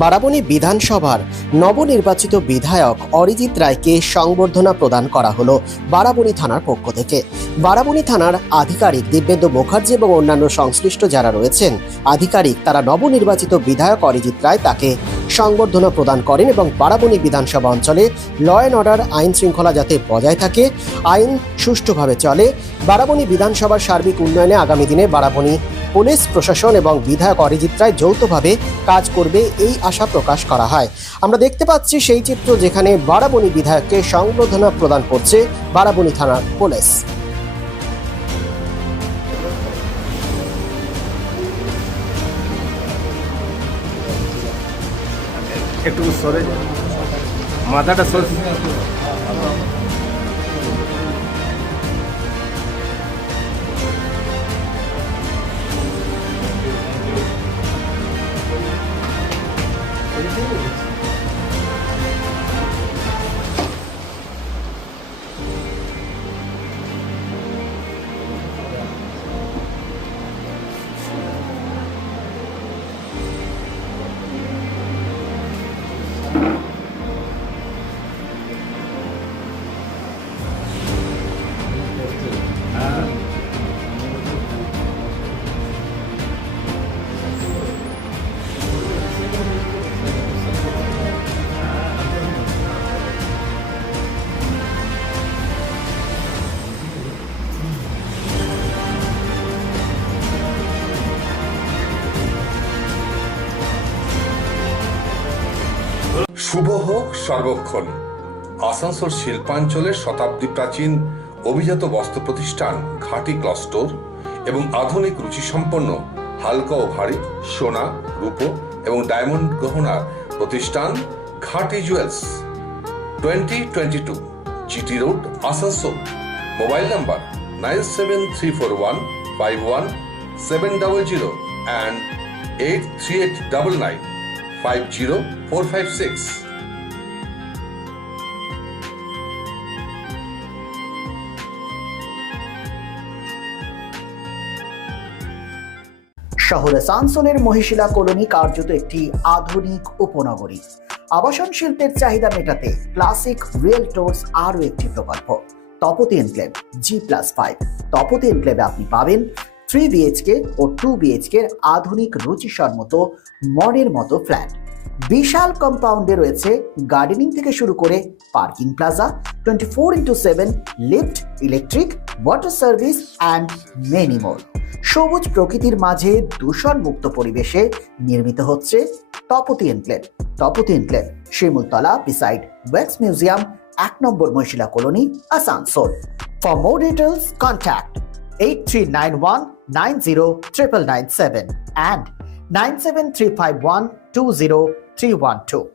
বারাবণী বিধানসভার নবনির্বাচিত বিধায়ক অরিজিৎ রায়কে সংবর্ধনা প্রদান করা হলো বারাবণী থানার পক্ষ থেকে। বারাবণী থানার আধিকারিক দিব্যেন্দু মুখার্জি এবং অন্যান্য সংশ্লিষ্ট যারা রয়েছেন আধিকারিক, তারা নবনির্বাচিত বিধায়ক অরিজিৎ রায় তাকে সংবর্ধনা প্রদান করেন এবং বারাবণী বিধানসভা অঞ্চলে ল অ্যান্ড অর্ডার, আইন শৃঙ্খলা যাতে বজায় থাকে, আইন সুষ্ঠুভাবে চলে, বারাবণী বিধানসভার সার্বিক উন্নয়নে আগামী দিনে বারাবণী পুলিশ প্রশাসন এবং বিধায়ক অরিজিৎ রায় যৌথভাবে কাজ করবে, এই আশা প্রকাশ করা হয়। আমরা দেখতে পাচ্ছি সেই চিত্র যেখানে বারাবণী বিধায়ককে সংবর্ধনা প্রদান করছে বারাবণী থানার পুলিশ। একটু সরে মাথাটা সরে। শুভ হোক সর্বক্ষণ। আসানসোল শিল্পাঞ্চলের শতাব্দী প্রাচীন অভিজাত বস্ত্র প্রতিষ্ঠান ঘাটি ক্লাস্টোর এবং আধুনিক রুচিসম্পন্ন হালকা ও ভারী সোনা, রূপো এবং ডায়মন্ড গহনার প্রতিষ্ঠান ঘাটি jewels, 2022 GT road, Asansol. Mobile number 9734151700 and 8389950456। শহর আসানসোলের মহিশিলা কলোনি কার্যত একটি আধুনিক উপনগরী। আবাসন শিল্পের চাহিদা মেটাতে ক্লাসিক রিয়েলটরস আরও একটি প্রকল্প, তপতি এনক্লেভ G+5। তপতি এনক্লেভে আপনি পাবেন 3 BHK ও 2 BHK আধুনিক রুচিসম্মত মনের মতো ফ্ল্যাট। বিশাল কম্পাউন্ডে রয়েছে গার্ডেনিং থেকে শুরু করে parking plaza, 24x7 lift, electric, water service and many more. সবুজ প্রকৃতির মাঝে দূষণ মুক্ত পরিবেশে নির্মিত হচ্ছে Tapati enclave. Tapati enclave Shimultala beside wax museum, 1 number Mahishila colony, Asansol. For more details contact 8391909997 and 97351203112।